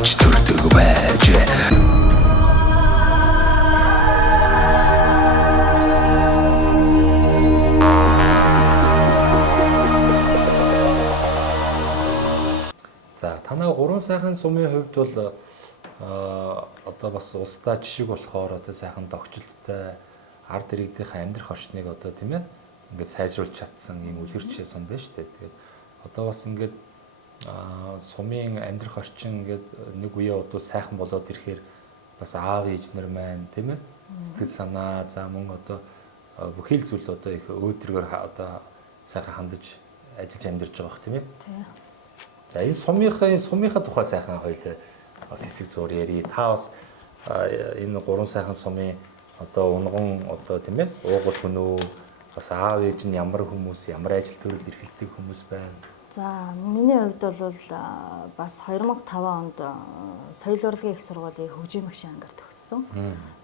авч төрдөг байж. За танаа гурван сайхан сумын хувьд бол одоо бас улсдаа жишг болохоор одоо сайхан догчлолттой ард иргэдийн амьдрах орчныг одоо тийм ээ ингээд сайжруулж чадсан ийм үлгэрчээ сум байна шүү дээ. Тэгээд одоо бас ингээд сумын амьдрах орчин ингээд нэг үе одоо сайхан болоод ирэхээр бас аав ээжнэр маань тийм ээ сэтгэл санаа за мөн одоо бүхэл зүйл одоо их өөдрөгөр одоо сайхан хандаж ажиллаж амьдарч байгаа бох тийм ээ. За энэ сумынхаа тухай сайхан хоёул бас хэсэг зур яри. Та бас энэ гурван сайхан сумын одоо унган одоо тийм ээ уугуул хүнөө бас аав ээж нь ямар хүмүүс ямар ажил төрөл эрхэлдэг хүмүүс байна. За миний хувьд бол бас 2005 онд соёл урлагийн их сургуулийн хөгжим багшийн ангаар төгссөн.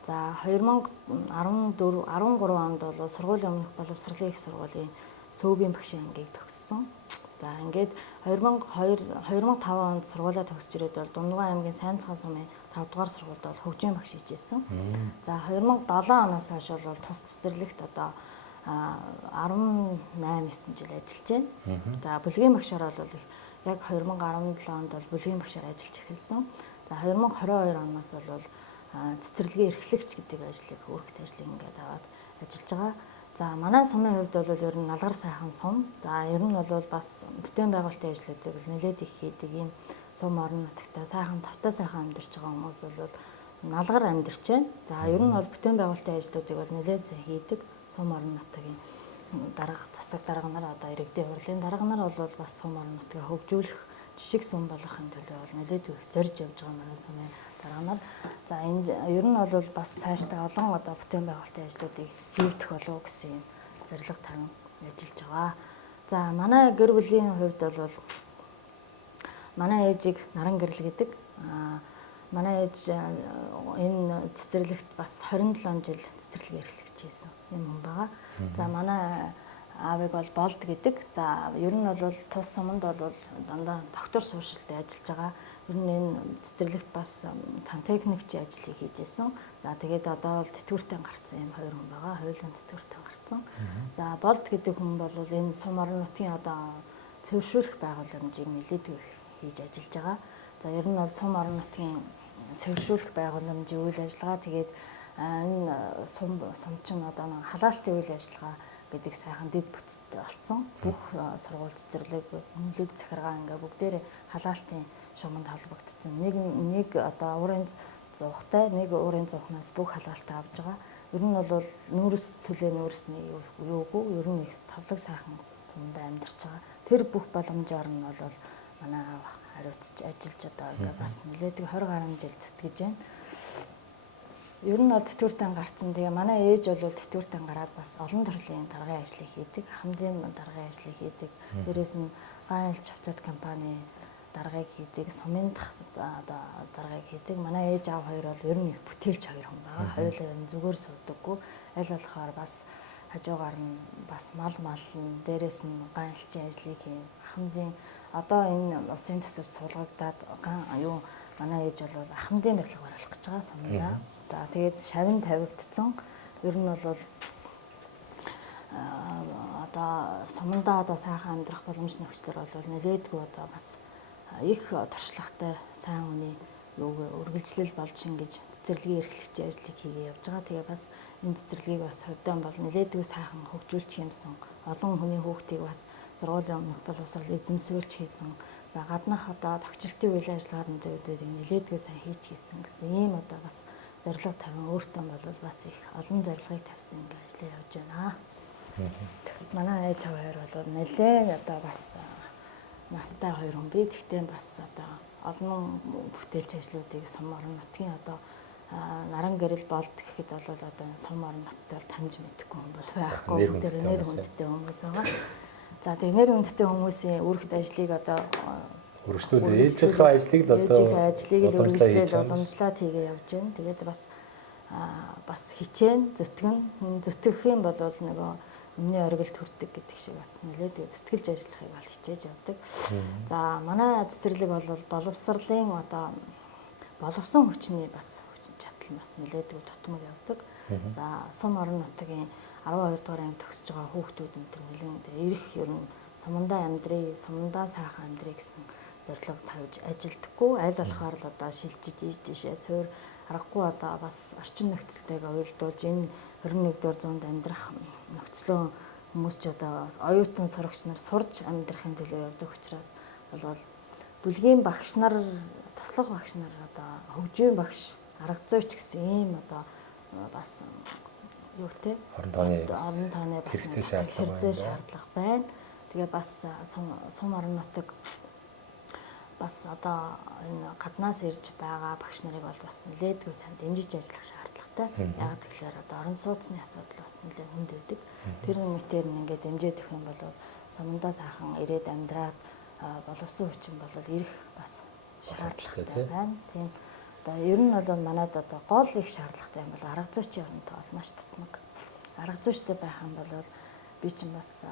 За 2013 онд бол сургуулийн өмнөх боловсролын их сургуулийн сөөбийн багшийн ангийг төгссөн. За ингээд 2005 онд сургуулаа төгсөж ирээд бол Дундган аймгийн Сайнцхан сумын 5 дугаар сургуульд бол хөгжим багш хийжсэн. За 2007 оноос хойш бол тус цэцэрлэгт одоо 18-9 жил ажиллаж байна. За бүлгийн багшаар бол яг 2017 онд бол бүлгийн багшаар ажиллаж эхэлсэн. За 2022 оноос бол цэцэрлэгийн эрхлэгч гэдэг ажлыг үүрэгт ажлыг ингээд аваад ажиллаж байгаа. За манай сумын хувьд бол ер нь налгар сайхан сум. За ер нь бол бас бүтээн байгуулалтын ажлуудыг нэлээд их хийдэг ийм сум орон нутагта сайхан тавтай сайхан амьдарч байгаа хүмүүс бол налгар амьдарч байна. За ер нь бол бүтээн байгуулалтын ажлуудыг бол нэлээд сайн хийдэг сум орон нутгийн дарга засаг дарга нар одоо иргэдийн хурлын дарга нар бол бас сум орон нутгийг хөгжүүлэх жишг сум болгохын төлөө бол нэлээд их зорж явж байгаа манай сумын дарга нар. За энд ер нь бол бас цаашдаа олон одоо бүтээн байгуулалтын ажлуудыг хийгдэх болов гэсэн юм зорилго тавин ажиллаж байгаа. За манай гэр бүлийн хувьд бол манай ээжийг наран гэрэл гэдэг. Манай ээж энэ цэцэрлэгт бас 27 жил цэцэрлэг эрхлэгч хийсэн юм хүн байгаа. За манай аавыг бол болд гэдэг. За ер нь бол тус суманд бол дандаа доктор сууршилтай ажиллаж байгаа. Ер нь энэ цэцэрлэгт бас сантехникчийн ажлыг хийжсэн. За тэгээд одоо бол тэтгэвртэй гарцсан юм хоёр хүн байгаа. Хоёулын тэтгэвртэй гарцсан. За болд гэдэг хүн бол энэ сум орон нутгийн одоо цэвэршүүлэх байгууламжийг нэлээд их хийж ажиллаж байгаа. За ер нь бол сум орон нутгийн цэвэршүүлэх байгууламжийн үйл ажиллагаа тэгээд энэ сум чинь одоо нэг халаалтын үйл ажиллагаа гэдэг сайхан дэд бүтцтэй болсон. Бүх сургууль цэцэрлэг, үнэлэг захиргаа ингээ бүгдээрээ халаалтын шугамд холбогдсон. Нэг одоо уурын зуухтай, нэг уурын зуухнаас бүх халаалтаа авж байгаа. Ер нь бол нүүрс төлөө нүүрсний юугүй, ер нь их тавлаг сайхан зундаа амьдарч байгаа. Тэр бүх боломжоор нь бол манай аав хариуцж ажиллаж одоо ингээ бас нэлээд 20 гаруй жил зүтгэж байна. Ер нь бол тэтгэвртэй гарцсан. Тэгээ манай ээж бол тэтгэвртэй гараад бас олон төрлийн даргын ажлыг хийдэг. Хамзын даргын ажлыг хийдэг. Дээрээс нь гайл чавцад компани даргаыг хийдэг. Сумын одоо даргаыг хийдэг. Манай ээж аав хоёр бол ер нь бүтээлч хоёр хүн байгаа. Хоёулаа зүгээр суудаггүй. Аль болохоор бас хажуугаар нь бас мал дээрээс нь гайлчийн ажлыг хийн. Хамзын одоо энэ улсын төсөвт суулгагдаад манай ээж бол ахмадын барилга барих гэж байгаа сумдаа. За тэгээд шавин тавигдсан. Ер нь бол одоо сумдаа одоо сайхан амьдрах боломж нөхцөл бол нэлээдгүй одоо бас их туршлагатай сайн хүний үргэлжлэл болж ингэж цэцэрлэгийн эрхлэгчийн ажлыг хийгээ явж байгаа. Тэгээ бас энэ цэцэрлэгийг бас хувьдаа бол нэлээдгүй сайхан хөгжүүлчих юмсан. Олон хүний хүүхдийг бас сургуулийн өмнөх боловсрол эзэмсүүлж хийсэн. За гаднах одоо тогтчлтын үйл ажиллагаанд нэлээдгүй сайн хийчихсэн гэсэн ийм одоо бас зорилго тавин өөртөө бол бас их олон зорилгыг тавьсан ингээ ажиллаж явж байна. Манай ээж хоёр бол нэлээд одоо бас настай хоёр хүн би. Тэгтээ бас одоо олон бүтээлч ажлуудыг сум орон нутгийн одоо наран гэрэл болд гэхэд бол одоо сум орон нутгаар таньж мэдэхгүй хүн бол байхгүй. Тэр нэр хүндтэй хүмүүс байгаа. За тэгээ нэр хүндтэй хүмүүсийн үүрэгт ажлыг одоо өргөжлүүл ээжийнхээ ажлыг л одоо өргөжлөл боломжлоод хийгээ явж байна. Тэгээд бас хичээн зүтгэх юм бол нөгөө өмнө оргил төрдөг гэдэг шиг бас нэлээд зүтгэлж ажиллахыг бол хичээж явдаг. За манай цэцэрлэг бол боловсролын одоо боловсон хүчний бас хүчин чадал бас нэлээдгүй тутмаг явдаг. За сум орон нутгийн 12 дугаар анги төгсөж байгаа хүүхдүүд энэ төр нэлээд ирэх ер нь сумандаа амьдрий, сумандаа сайхан амьдрий гэсэн зорилго тавьж ажилдаггүй. Аль болохоор л одоо шилжиж ийш тийшээ суур аргагүй одоо бас орчин нөхцөлтэйгээ уялдуулж энэ 21-р зуунд амьдрах нөхцлөө хүмүүс ч одоо оюутан сурагч нар сурж амьдрахын төлөө явдаг учраас болвол бүлгийн багш нар, туслах багш нар одоо хөгжмийн багш, арга зүйч гэсэн ийм одоо бас юу те орон тооны бас хэрэгцээ шаардлага байна. Тэгээ бас сум орон нутаг бас одоо энэ гаднаас ирж байгаа багш нарыг бол бас нэлээдгүй сайн дэмжиж ажиллах шаардлагатай. Яг тэгэхээр одоо орон сууцны асуудал бас нэлээд хүнд байдаг. Тэр мэтээр ингээд дэмжиж өгөх юм бол сумандаа сайхан ирээд амьдраад боловсон хүчин бол ирэх бас шаардлагатай байна. Тийм. Одоо ер нь бол манайд одоо гол их шаардлагатай юм бол арга зүйчийн оронтой бол маш тутмаг. Арга зүйчтэй байх юм бол би чинь бас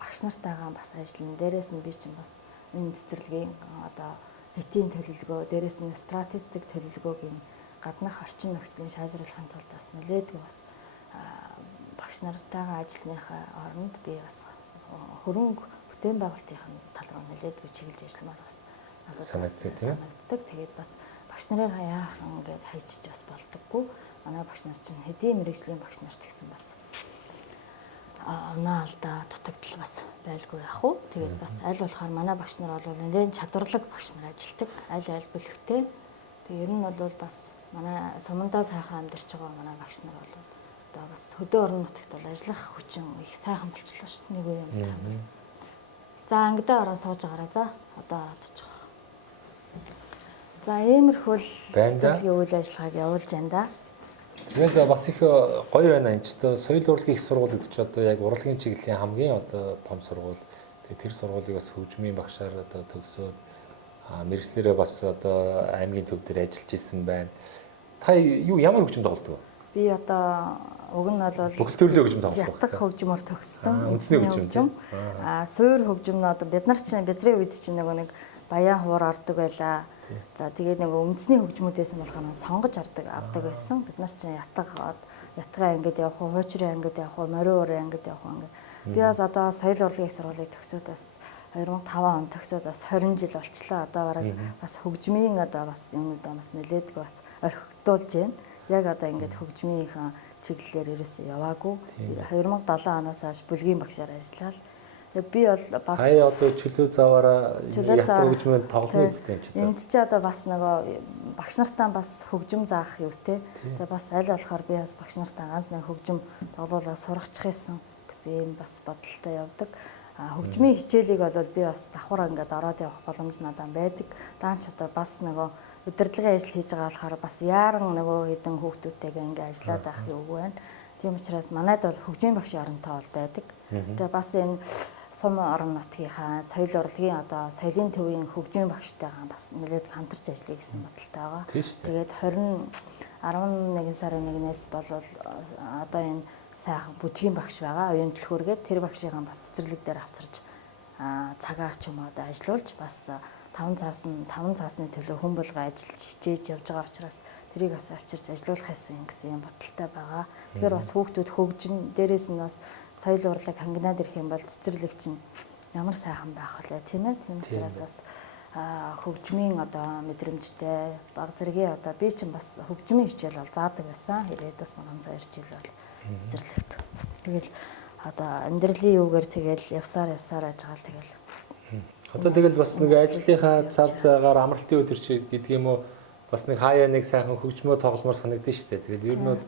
багш нартайгаа бас ажиллана. Дээрээс нь би чинь бас энэ цэцэрлэгийн одоо этийн төлөвлөгөө, дээрээс нь статистик төлөвлөгөөгийн гаднах орчин нөхцөлийг сайжруулахын тулд бас нэлээдгүй бас багш нартайгаа ажилласныхаа оронд би бас хөрөнгө бүтээн байгуулалтын талруу нэлээдгүй чиглэж ажилламаар бас санагддаг. Тэгээд бас багш нарыгаа яахан ингээд хайчиж бас болдоггүй. Манай багш нар чинь хэдийн мэрэгжлийн багш нар ч гэсэн бас наалда дутагдал бас байлгүй яах вэ? Тэгээд бас аль болохоор манай багш нар бол нэлээд чадварлаг багш нар ажилтдаг. Аль бүлэгтэй. Тэгээд ер нь бол бас манай сумандаа сайхан амьдарч байгаа манай багш нар бол одоо бас хөдөө орон нутагт бол ажиллах хүчин их сайхан болчихлоо шүү дээ. Нэг үе юм байна. За ангидаа ороо сууж байгаарай. За одоо ороод ч байгаа. За иймэрхүү цэцэрлэгийн үйл ажиллагааг явуулж байна да. Тэгээд бас их гоё байна энэ ч одоо соёл урлагийн их сургууль гэдэг чинь одоо яг урлагийн чиглэлийн хамгийн одоо том сургууль. Тэгээд тэр сургуулийг бас хөгжмийн багшаар одоо төгсөөд мэргэжлэрээ бас одоо аймгийн төв дээр ажиллаж исэн байна. Та ямар хөгжим тоглодог вэ? Би одоо уг нь бол бүх төрлийн хөгжим тоглодог. Ятгах хөгжмөр төгссөн. Үндэсний хөгжим. Суур хөгжим нь одоо бидний үед чинь нэг баян хуур ордог байлаа. За тэгээд нэг үндэсний хөгжмүүдээс нь болохоор сонгож авдаг байсан. Бид нар чинь ятгаа ангид явах уу, хуучрын ангид явах уу, мориун уурын ангид явах уу ингээд. Би бас одоо соёл урлагийн сургуулийг төгсөөд бас 2005 он төгсөөд бас 20 жил болчлаа. Одоо бараг бас хөгжмийн одоо бас юмудаа бас нэлээдгүй бас орхигдуулж байна. Яг одоо ингээд хөгжмийнхаа чиглэлээр ерөөсөө яваагүй. 2007 оноос хойш бүлгийн багшаар ажиллаад би бол бас одоо чөлөө заваараа ятгах хөгжмөнд тоглоно гэдэг юм чи. Энд чи одоо бас нөгөө багш нартаа бас хөгжим заах юу те. Тэгээ бас аль болохоор би бас багш нартаа ганц нэг хөгжим тоглуулаад сурахчих байсан гэсэн юм бас бодолтой явдаг. Хөгжмийн хичээлийг бол би бас давхар ингээд ороод явах боломж надад байдаг. Даанч одоо бас нөгөө удирдлагын ажил хийж байгаа болохоор бас яаран нөгөө хэдэн хүүхдүүдтэйгээ ингээд ажиллаад авах юу байна. Тийм учраас манайд бол хөгжмийн багшийн оронтой бол байдаг. Тэгээ бас энэ сум орон нутгийнхаа соёл урлагийн одоо соёлын төвийн хөгжмийн багштайгаа бас нэлээд хамтарч ажиллая гэсэн бодолтой байгаа. Тэгээд 11 сарын 1-ээс бол одоо энэ сайхан бүжгийн багш байгаа. Оюун түлхүүргээд тэр багшийн бас цэцэрлэг дээр авчирч цагаар ч юм уу одоо ажиллуулж бас 5 цаасны төлөө хүн болгоо ажиллаж хичээж явж байгаа учраас тэрийг бас авчирч ажиллуулах гэсэн юм бодолтой байгаа. Тэгэхээр бас хүүхдүүд хөгжин дээрээс нь бас соёл урлаг хангинаад ирэх юм бол цэцэрлэг чинь ямар сайхан байх вэ тийм ээ. Тийм учраас бас хөгжмийн одоо мэдрэмжтэй баг зэргийн одоо би чинь бас хөгжмийн хичээл бол заадаг байсан. Ирээд бас 2 жил бол цэцэрлэгт. Тэгэл одоо амьдралын юугаар тэгэл явсаар ажгаал тэгэл. Одоо тэгэл бас нэг ажлынхаа цав цагаар амралтын өдөр чи гэдэг юм уу бас нэг хаяа нэг сайхан хөгжмөө тогломоор санагдсан шүү дээ. Тэгэл ер нь бол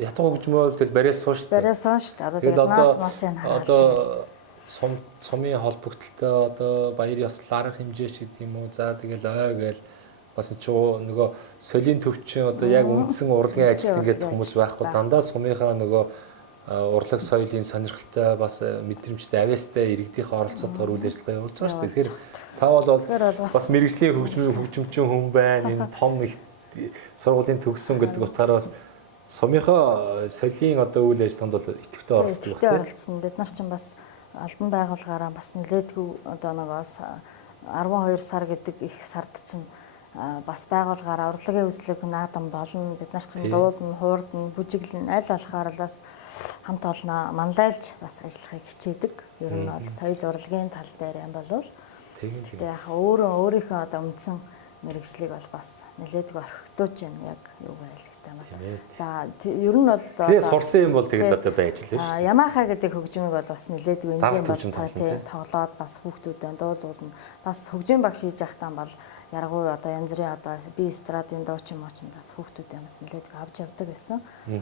ятгах хөгжмөө тэгэл бариас суун шүү дээ. Бариас суун шүү дээ. Одоо тэгэл нот мотын хараад. Одоо сумын холбогдолтой одоо баяр ёслол арга хэмжээч гэдэг юм уу. За тэгэл гээл бас нөгөө соёлын төвчин одоо яг үндсэн урлагийн ажилт ингээд хүмүүс байхгүй дандаа сумынхаа нөгөө урлаг соёлын сонирхолтой бас мэдрэмжтэй авьяастай иргэдийн оролцоотойгоор үйл ажиллагаа явуулж байгаа шүү дээ. Тэгэхээр та бол бас мэрэгжлийн хөгжимчин хүн байна. Энэ том их сургуулийн төгссөн гэдэг утгаараа бас сумынхаа соёлын одоо үйл ажиллагаанд бол идэвхтэй оролцдог. Идэвхтэй оролцсон. Бид нар ч бас албан байгууллагаараа бас нэлээдгүй одоо 12 сар гэдэг их сард чинь бас байгууллагаараа урлагийн үзлэг наадам болно. Бид нар чинь дуулна, хуурдна, бүжиглэн аль болохоор бас хамт олноо мандайлж бас ажиллахыг хичээдэг. Ер нь бол соёл урлагийн тал дээр юм болов. Тэгээд яг өөрийнхөө одоо үндсэн мэрэгжлийг бол бас нэлээдгүй орхигдуулж байна яг юу байлгтай байна. За ер нь бол тэгээд сурсан юм бол тэгээд одоо байж л шүү. Ямаха гэдэг хөгжмийг бол бас нэлээдгүй эндээ бол тоглоод бас хүүхдүүдэд дуулуулна. Бас хөгжмийн багш хийж байхдаа бол яргуу одоо янз бүрийн одоо би эстрадын дуучин моочнд бас хүүхдүүдэд бас нэлээдгүй авч явдаг гэсэн.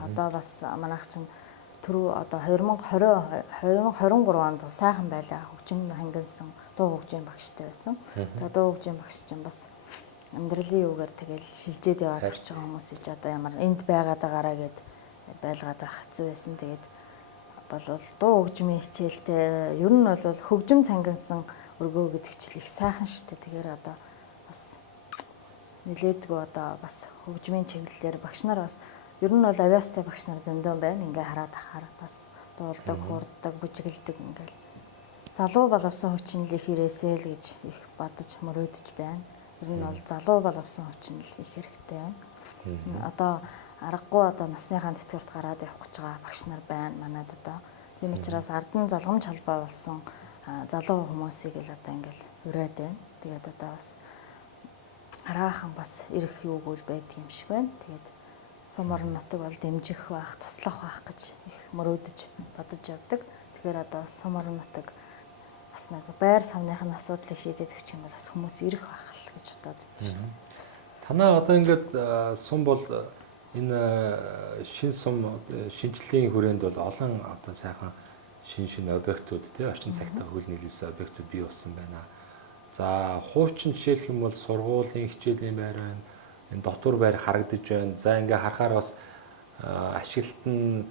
Одоо бас манайх чинь түрүү одоо 2023 онд сайхан байлаа хөгжим хангилсан дуу хөгжмийн багштай байсан. Тэгээд дуу хөгжмийн багш чинь бас амьдралын юугаар тэгэл шилжээд яваад орж байгаа хүмүүс ич одоо ямар энд байгаад байгаараа гэд байлгаад байх хэцүү байсан. Тэгээд болвол дуу хөгжмийн хичээлтэй ер нь бол хөгжим цангинсан өргөө гэдэг чинь их сайхан шүү дээ. Тэгэхээр одоо бас нэлээдгүй одоо бас хөгжмийн чиглэлээр багш нар бас ер нь бол авиастай багш нар зөндөө байна. Ингээ хараад ахаар бас дуулдаг, хуурддаг, бүжиглдэг ингээл залуу боловсон хүчин их ирээсэй л гэж их бодож мөрөөдөж байна. Ер нь бол залуу боловсон хүчин их хэрэгтэй байна. Одоо аргагүй одоо насныхаа тэтгэврт гараад явах гэж байгаа багш нар байна манайд одоо. Тийм учраас ардан залгамж холбоо болсон залуу хүмүүсийг л одоо ингээл ураад байна. Тэгээд одоо бас хараахан бас ирэх юуг үл байдаг юм шиг байна. Тэгээд сум орон нутаг бол дэмжих байх, туслах байх гэж их мөрөөдөж бодож явдаг. Тэгэхээр одоо сум орон нутаг бас нэг байр савныхын асуудлыг шийдэх гэж юм бол бас хүмүүс ирэх байх л гэж бодож байна. Танаа одоо ингээд сум бол энэ шин сум шинжлэлийн хүрээнд бол олон одоо сайхан шин объектууд тий орчин цагтаа хөл нийлүүлсэн объектууд бий болсон байна. За хуучин жишээлх юм бол сургуулийн хичээлийн байр байна. Энэ дотор байр харагдаж байна. За ингээ харахаар бас ашиглалт нь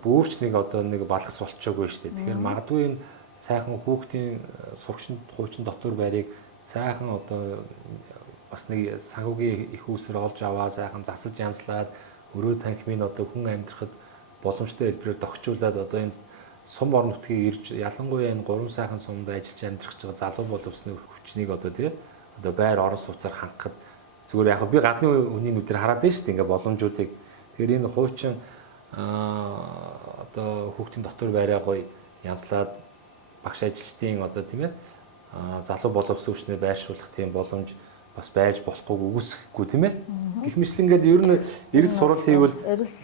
бүрч нэг одоо нэг балгас болчихоогүй шүү дээ. Тэгэхээр магадгүй энэ сайхан хүүхдийн сурагчид хуучин дотор байрыг сайхан одоо бас нэг санхүүгийн их үүсвэр олж аваа сайхан засаж янзлаад өрөө танхимын одоо хүн амьдрахад боломжтой хэлбэрээр дохижуулаад одоо энэ сум орон нутгийг ирж ялангуяа энэ гурван сайхан сумд ажиллаж амьдрах гэж байгаа залуу боловсны хүчнийг одоо тий одоо байр орон сууцаар хангахад зүгээр яг би гадны хүний нүдээр хараад байна шүү дээ ингээ боломжуудыг. Тэгэхээр энэ хуучин одоо хүүхдийн дотор байраа гоё янзлаад багш ажилчдын одоо тийм ээ залуу боловсон хүчнээ байршуулах тийм боломж бас байж болохгүй үгүйсэхгүй тийм ээ. Гэх мэт ингээд ер нь эрс сурал хийвэл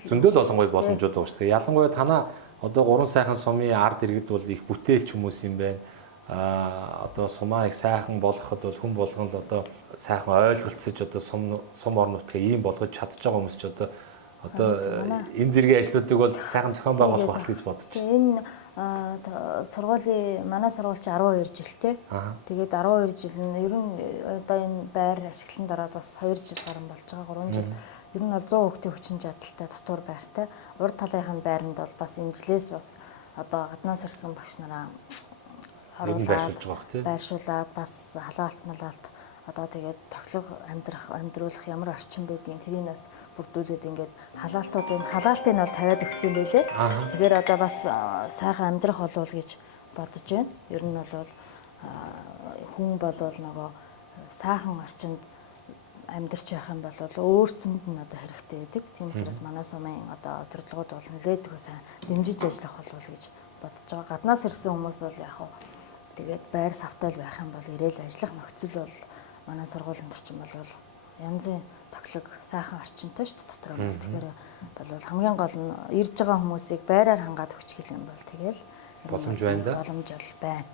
зөндөө л олон гоё боломжууд байгаа шүү дээ. Ялангуяа танаа одоо гурван сайхан сумын ард иргэд бол их бүтээлч хүмүүс юм байна. Одоо сумаа их сайхан болгоход бол хүн болгон л одоо сайхан ойлголцож одоо сум орон нутгаа ийм болгож чадж байгаа хүмүүс ч одоо энэ зэргийн ажлуудыг бол сайхан зохион байгуулах байх гэж бодож байна. Энэ сургуулийн манай сургууль чи 12 жилтэй. Тэгээд 12 жил нь ер нь одоо энэ байр ашиглалтанд ороод бас 2 жил гарсан болж байгаа 3 жил. Ер нь бол 100 хүүхдийн хүчин чадалтай дотор байртай. Урд талынхын байранд бол бас инжилээс бас одоо гаднаас ирсэн багш нараа байршуулад бас халаалтмалалт одоо тэгээд тоглох амьдруулах ямар орчин байдгийг тэрийг бас бүрдүүлээд ингээд халаалтыг бол тавиад өгсөн байлээ. Тэгэхээр одоо бас сайхан амьдрах болов гэж бодож байна. Ер нь бол хүн болвол нөгөө сайхан орчинд амьдарч байх юм бол өөрсөнд нь одоо хэрэгтэй байдаг. Тийм учраас манай сумын одоо удирдлагууд бол нэлээдгүй сайн дэмжиж ажиллах болов гэж бодож байгаа. Гаднаас ирсэн хүмүүс бол яг хөө тэгээд байр савтай байх юм бол ирээд ажиллах нөхцөл бол манай сургуулийн төрчин бол янзын тоглог сайхан орчинтой шүү дээ дотроо бол. Тэгэхээр бол хамгийн гол нь ирж байгаа хүмүүсийг байраар хангаад өгчих юм бол тэгэл боломж байна да. Боломж бол байна.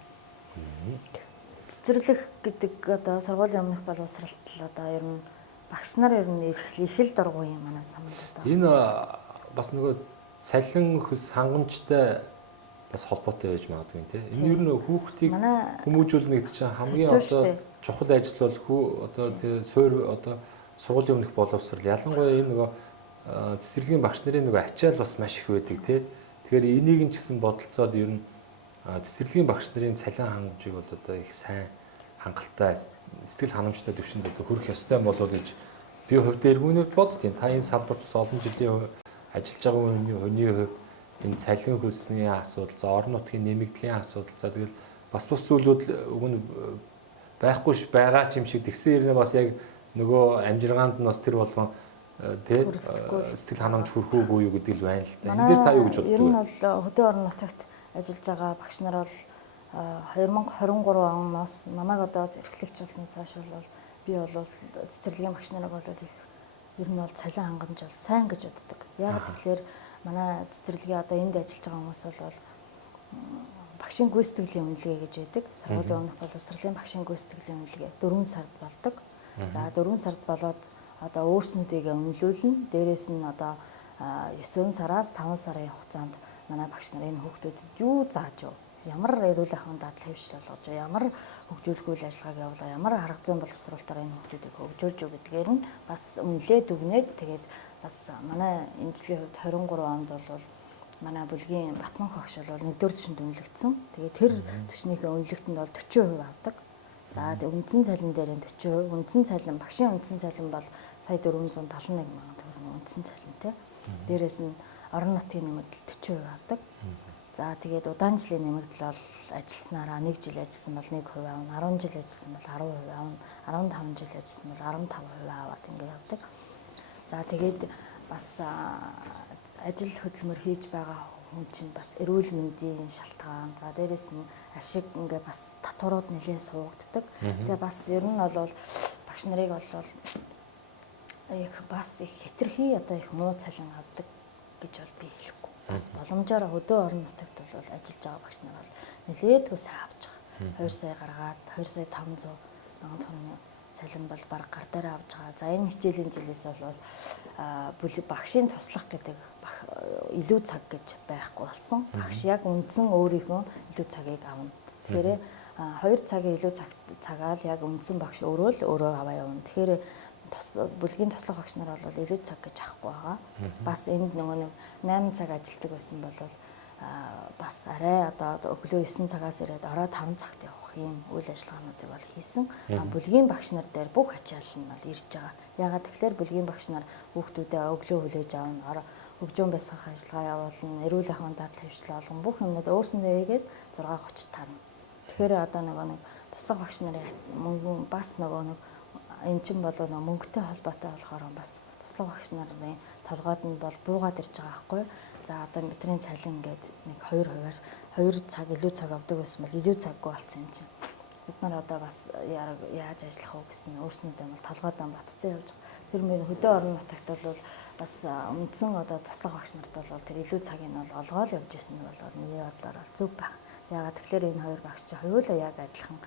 Цэцэрлэх гэдэг одоо сургуулийн өмнөх боловсролт одоо ер нь багш нар ер нь их л дургуй юм манай сумд одоо. Энэ бас нөгөө цалин хөс хангамжтай бас холбоотой байж магадгүй тийм. Энэ ер нь хүүхдийг хүмүүжүүлнэ гэдэг чинь хамгийн одоо чухал ажил бол одоо тий суурь одоо сургуулийн өмнөх боловсрол ялангуяа энэ нөгөө цэцэрлэгийн багш нарын нөгөө ачаал бас маш их байдаг тий. Тэгэхээр энийг нь ч гэсэн бодолцоод ер нь цэцэрлэгийн багш нарын цалин хангамжийг бол одоо их сайн хангалттай сэтгэл ханамжтай төвшөнд одоо хүрэх ёстой болов гэж би хувьдаа эргүүнүүд боддtiin. Та энэ салбарт бас олон жилийн ажиллаж байгаа хүний хувьд энэ цалин хөлсний асуудал, за орон нутгийн нэмэгдлийн асуудал, за тэгэл бас бус зүйлүүд өгнө байхгүй ш байгаа ч юм шиг тэгсэн хэрнээ бас яг нөгөө амжиргаанд нь бас тэр болгон тий сэтгэл ханамж хүрхүүгүй юу гэдэг л байна л да. Энэ дээр та юу гэж боддог вэ? Ер нь бол хөдөө орон нутагт ажиллаж байгаа багш нар бол 2023 оноос намайг одоо эрхлэгч болсноос хойш бол би бол цэцэрлэгийн багш нарыг бол их ер нь бол цалин хангамж бол сайн гэж боддог. Яг тэгэхээр манай цэцэрлэгийн одоо энд ажиллаж байгаа хүмүүс бол багшийн гүйцэтгэлийн үнэлгээ гэж байдаг. Сургуулийн өмнөх боловсролын багшийн гүйцэтгэлийн үнэлгээ 4 сард болдог. За 4 сард болоод одоо өөрснүүдийгээ үнэлүүлнэ. Дээрээс нь одоо 9 сараас 5 сарын хугацаанд манай багш нар энэ хүүхдүүдэд юу зааж юу? Ямар эрүүл ахуйн дадал хэвшил болгож юу? Ямар хөгжүүлэх үйл ажиллагааг явуулаа? Ямар арга зүйн боловсролтоор энэ хүүхдүүдийг хөгжүүлж юу гэдгээр нь бас үнэлээд дүгнээд тэгээд бас манай энэ жилийн хувьд 23 онд бол манай бүлгийн Батманх багш бол 1-р түвшинд үнэлэгдсэн. Тэгээд тэр түвшнийхээ үнэлэгтэнд бол 40% авдаг. За үндсэн цалин дээр нь 40%, үндсэн цалин багшийн үндсэн цалин бол сая 471 мянган төгрөгийн үндсэн цалинтай. Дээрээс нь орон нутгийн нэмэгдэл 40% авдаг. За тэгээд удаан жилийн нэмэгдэл бол ажилласнараа 1 жил ажилласан бол 1% авна, 10 жил ажилласан бол 10% авна, 15 жил ажилласан бол 15% аваад ингээд авдаг. За тэгээд бас ажил хөдөлмөр хийж байгаа хүн чинь бас эрүүл мэндийн шалтгаан. За дээрэс нь ашиг ингээ бас татварууд нэлээд суугддаг. Тэгээ бас ер нь бол багш нарыг бол их бас их хэтэрхий одоо их муу цалин авдаг гэж бол би хэлэхгүй. Бас боломжоор хөдөө орон нутагт бол ажиллаж байгаа багш нар бол нэлээдгүй сайн авч байгаа. 2 сая гаргаад 2 сая 500 мянган төгрөгийн цалин бол баг гар дээр авч байгаа. За энэ хичээлийн жилээс бол багшийн туслах гэдэг илүү цаг гэж байхгүй болсон. Багш яг үндсэн өөрийнхөө илүү цагийг авна. Тэгэхээр 2 цагийн илүү цагаад яг үндсэн багш өөрөө аваа явна. Тэгэхээр бүлгийн туслах багш нар бол илүү цаг гэж авахгүй байгаа. Бас энд нөгөө 8 цаг ажилладаг байсан бол бас арай одоо өглөө 9 цагаас ирээд орой 5 цагт явах ийм үйл ажиллагаануудыг бол хийсэн. Бүлгийн багш нар дээр бүх ачаалал нь бол ирж байгаа. Ягаад тэгэхээр бүлгийн багш нар хүүхдүүдэд өглөө хүлээж авна, хөгжөөн бясалгах ажиллагаа явуулна, эрүүл ахуйн дадал хэвшил болгон бүх юмнууд өөрсөндөө хийгээд 6:30 тарна. Тэгэхээр одоо нэг туслах багш нарын мөнгө бас нэг эн чинь бол мөнгөтэй холбоотой болохоор бас туслах багш нарын толгойд нь бол буугаад ирж байгаа байхгүй. За одоо метрийн цалин ингээд нэг 2 цаг илүү цаг авдаг байсан бол илүү цаггүй болсон юм чинь. Бид нар одоо бас яаж ажиллах вэ гэсэн өөрснүүдээ бол толгойдоо ботцсон явж байгаа. Тэр мөн хөдөө орон нутагт бол бас үндсэн одоо туслах багш нарт бол тэр илүү цагийг бол олгоод явж ирсэн нь бол миний бодлоор зөв байна. Ягаад тэгэхээр энэ хоёр багш чинь хоёулаа яг адилхан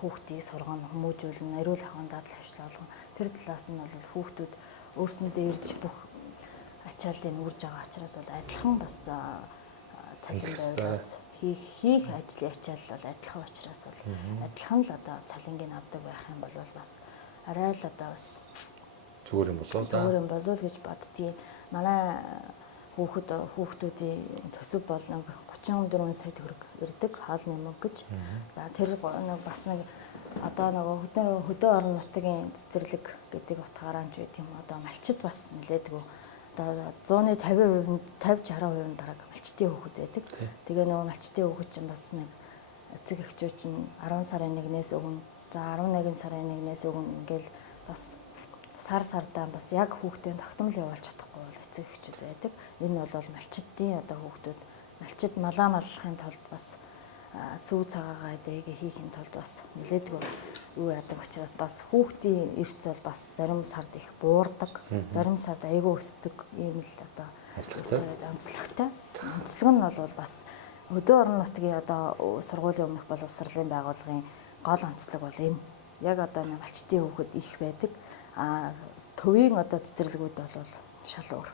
хүүхдийг сургана, хүмүүжүүлнэ, эрүүл ахуйн дадал хэвшил болгон тэр талаас нь бол хүүхдүүд өөрсөндөө ирж бүх ачааллыг үрж байгаа учраас бол адилхан бас цалин байвас хийх ажлын ачаалал бол адилхан учраас бол адилхан л одоо цалингийг авдаг байх юм бол бас арай л одоо бас зүгээр юм болоо. Зүгээр юм болов гэж боддгийг. Манай хүүхдүүдийн төсөв бол 34 сая төгрөг ирдэг хоолны мөнгө гэж. За тэр бас нэг одоо хөдөө орон нутгийн цэцэрлэг гэдэг утгаараа ч үгүй тийм одоо малчид бас нэлээдгүй одоо 150%, 50-60% дараг малчтын хүүхэд байдаг. Тэгээ нөгөө малчтын хүүхэд чинь бас нэг эцэг эхчүүд чинь 10 сарын 1-ээс өгнө. За 11 сарын 1-ээс өгнө ингээл бас сар-сардаа бас яг хүүхдийн тогтмол явуулж чадахгүй бол эцэг эхчүүд байдаг. Энэ бол малчдын одоо хүүхдүүд малчид малаа маллахын тулд бас сүү цагаагаа дэгээ хийхин тулд бас нэлээдгүй юу яадаг учраас бас хүүхдийн эрц бол бас зарим сард их буурдаг, зарим сард айгүй өсдөг ийм л одоо онцлогтой. Онцлог нь бол бас хөдөө орон нутгийн одоо сургуулийн өмнөх боловсролын байгууллагын гол онцлог бол энэ. Яг одоо малчдын хүүхэд их байдаг. Төвийн одоо цэцэрлэгүүд бол шал өөр.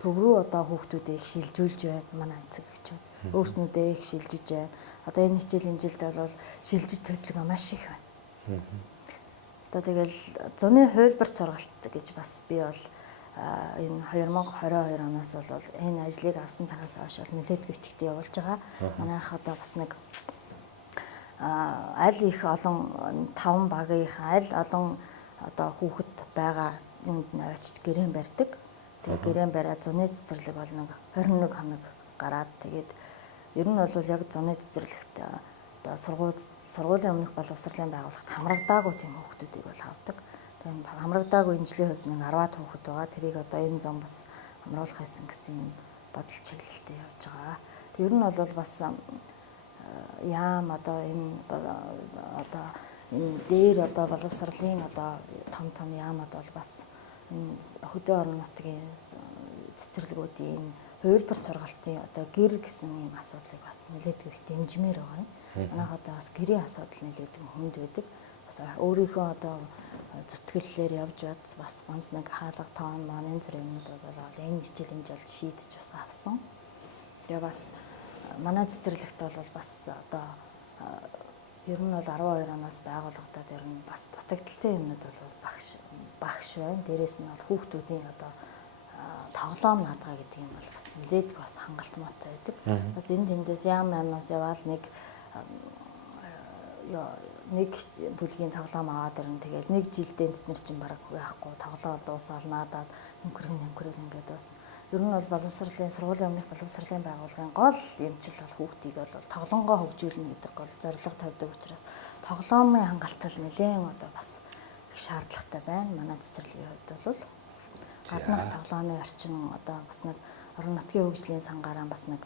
Төв рүү одоо хүүхдүүдээ их шилжүүлж байна. Манай эцэг эхчүүд өөрснүүдээ их шилжиж байна. Одоо энэ хичээлийн жилд бол шилжиж төлөвлөгөө маш их байна. Одоо тэгэл зуны хувилбарт сургалт гэж бас би бол энэ 2022 оноос бол энэ ажлыг авсан цагаас хойш нэлээдгүй итгэвчтэй явуулж байгаа. Манайх одоо бас нэг аль их олон 5 багийн аль олон одоо хүүхэд байгаа юмд нь очиж гэрээн барьдаг. Тэгээ гэрээн бариад зуны цэцэрлэг бол нэг 21 хоног гараад тэгээд ер нь бол яг зуны цэцэрлэгт одоо сургуулийн өмнөх боловсролын байгууллагт хамрагдаагүй тийм хүүхдүүдийг бол авдаг. Тэгээд хамрагдаагүй эмчлийн хувьд нэг 10-аад хүүхэд байгаа. Тэрийг одоо энэ зам бас хамруулах гэсэн юм бодол чиглэлтэй явж байгаа. Ер нь бол бас яам одоо энэ дээр одоо боловсролын одоо том яамад бол бас энэ хөдөө орон нутгийн цэцэрлэгүүдийн хувилбар сургалтын одоо гэр гэсэн ийм асуудлыг бас нэлээдгүй их дэмжмээр байгаа юм. Манайх одоо бас гэрийн асуудал нэлээдгүй хүнд байдаг. Бас өөрийнхөө одоо зүтгэллээр явж бас ганц нэг хаалга тоон маань энэ зэрэг юмнууд бол энэ хичээл хэмжээлд шийдэж бас авсан. Тэгээ бас манай цэцэрлэгт бол бас одоо ер нь бол 12 оноос байгуулагдаад ер нь бас дутагдaltaй юмнууд бол багш байна. Дээрээс нь бол хүүхдүүдийн одоо тоглоом наадгаа гэдэг юм бол бас нэлээдгүй бас хангалт муутай байдаг. Бас энэ тэндээс яам 8-аас яваад нэг бүлгийн тоглоом аваад ирнэ. Тэгээд нэг жилдээ бид нар чинь бараг яахгүй тоглоом дуусаад наадаад нэмхрэг ингээд дуусна. Ер нь бол боловсролын сургуулийн өмнөх боловсролын байгууллагын гол эмчил бол хүүхдийг бол тоглоомгоо хөгжүүлнэ гэдэг гол зорилго тавьдаг учраас тоглоомын хангалттай нэлээд одоо бас их шаардлагатай байна. Манай цэцэрлэгийн хувьд бол гаднах тоглоомын орчин одоо бас нэг орон нутгийн хөгжлийн сангаараа бас нэг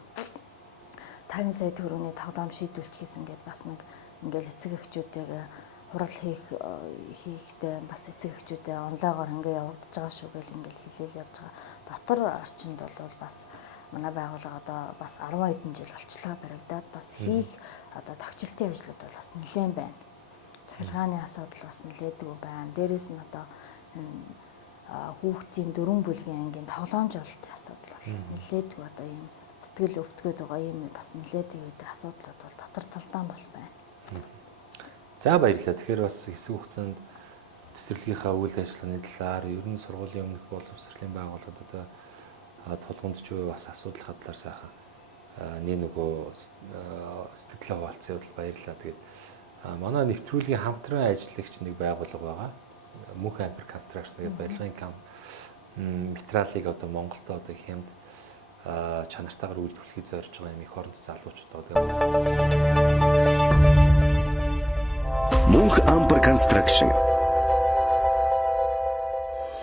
50 сая төгрөгийн тоглоом шийдвэрлэхээс ингээд бас нэг ингээл эцэг эхчүүдтэйгээ хурал хийхдээ бас эцэг эхчүүдээ онлайноор ингээ явагдаж байгаа шүү гэл ингээл хэлэл явж байгаа. Дотор орчинд бол бас манай байгууллага одоо бас 10 хэдэн жил болчлоо баригдаад бас хийх одоо тогтчлтын ажлууд бол бас нэлээд байна. Цахилгааны асуудал бас нэлээдгүй байна. Дээрээс нь одоо хүүхдийн 4 бүлгийн ангийн тоглоомж болтын асуудал бол нэлээдгүй одоо ийм сэтгэл өвтгöd байгаа ийм бас нэлээдгүй асуудлууд бол дотор талдаан бол байна. За баярлалаа. Тэгэхээр бас хэсэг хугацаанд цэцэрлэгийнхаа үйл ажиллагааны талаар ер нь сургуулийн өмнөх боловсролын байгууллагад одоо тулгамдч буй бас асуудал хадлаар сайхан нэг нөгөө сэтгэлээ хуваалцсан явдал баярлалаа. Тэгээд манай нэвтрүүлгийн хамтран ажиллагч нэг байгууллага байгаа. Мөнх Ампер Construction гэдэг барилгын материалыг одоо Монголд одоо хямд чанартайгаар үйлдвэрлэхийг зорж байгаа юм их оронд залуучууд байгаа. Мөнх Ампер Construction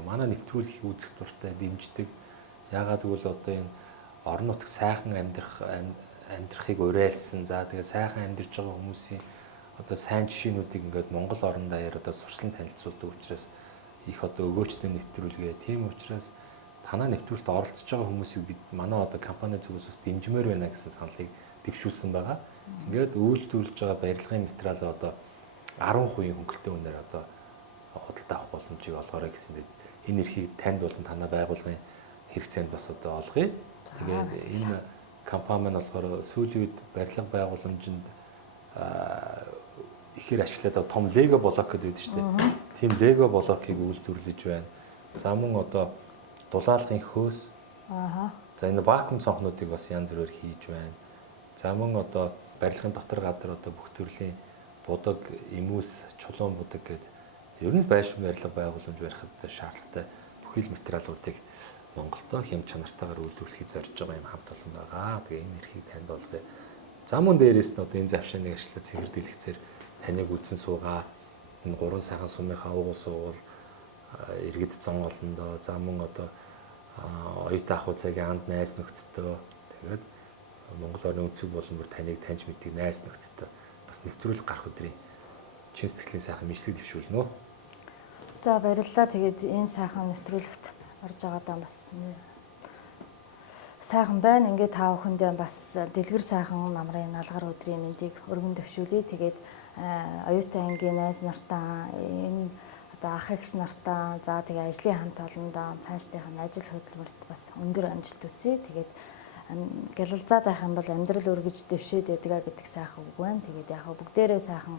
манай нэвтрүүлэх үзэх дуртай дэмждэг. Яагаад гэвэл одоо энэ орон нутаг сайхан амьдрахыг уриалсан. За тэгээ сайхан амьдарч байгаа хүмүүсийн одоо сайн жишээнүүдийг ингээд Монгол орон даяар одоо сурчлан танилцуулдаг учраас их одоо өгөөчтэй нэвтрүүлгээ. Тийм учраас танаа нэвтрүүлэлт оролцож байгаа хүмүүсийг бид манай одоо компани зүгээс бас дэмжмээр байна гэсэн саналыг дэвшүүлсэн байгаа. Ингээд үйлдвэрлэж байгаа барилгын материалаа одоо 10% хөнгөлөлтөө үнээр одоо худалдаа авах боломжийг олгоорой гэсэн. Энэ эрхийг танд болон танаа байгууллагын хэрэгцээнд бас одоо олгоё. Тэгээд энэ компани маань болохоор сүүлийн үед барилга байгууламжинд ихээр ашиглаад том лего блок гэдэг байдаг шүү дээ. Тийм лего блокийг үйлдвэрлэж байна. За мөн одоо дулаалгын хөөс. За энэ вакуум цонхнуудыг бас янз бүрээр хийж байна. За мөн одоо барилгын дотор гадар одоо бүх төрлийн будаг, эмүүлс, чулуун будаг гэдэг ер нь байшин барилга байгууламж барихад шаардлагатай бүхэл материалуудыг Монголдо хямд чанартайгаар үйлдвэрлэхийг зорж байгаа юм хамт олон байгаа. Тэгээ энэ эрхийг танд олгоё. За мөн дээрээс нь одоо энэ завшааныг ашиглаж цэгэр дэлгэцээр таныг үдсэн суугаа. Энэ 3 сайхан сумынхаа уугуул суугуул иргэд зон олондоо. За мөн одоо оюутан ахуй цагийн анд найз нөхдөдөө тэгээд Монгол орны өнцөг боломжоор таныг таньж мэддэг найз нөхдөдөө бас нэвтрүүлэг гарах өдрийн чин сэтгэлийн сайхан мэдлэг дэвшүүлнэ. За баярлалаа. Тэгээд ийм сайхан нэвтрүүлэгт орж байгаадаа бас сайхан байна. Ингээд та бүхэндээ бас дэлгэр сайхан намрын налгар өдрийн мэндийг өргөн дэвшүүлье. Тэгээд оюутан ангийн найз нартаа энэ одоо ах эгч нартаа за тэгээ ажлын хамт олондоо цаашдынх нь ажил хөдөлмөрт бас өндөр амжилт хүсье. Тэгээд гялалзаад байх юм бол амьдрал өргөж дэвшээд байдаг гэдэг сайхан үг байна. Тэгээд яг бүгдээрээ сайхан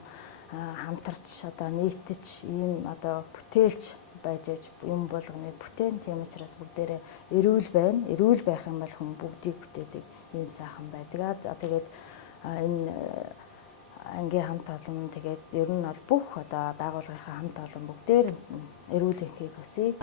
хамтарч одоо нийтж ийм одоо бүтээлч байж юм болгоны бүтээн. Тийм учраас бүгдээрээ эрүүл байна. Эрүүл байх юм бол хүн бүгдийг бүтээдэг ийм сайхан байдаг. За тэгээд энэ ангийн хамт олон тэгээд ер нь бол бүх одоо байгууллагынхаа хамт олон бүгдээр эрүүл энхийг хүсье.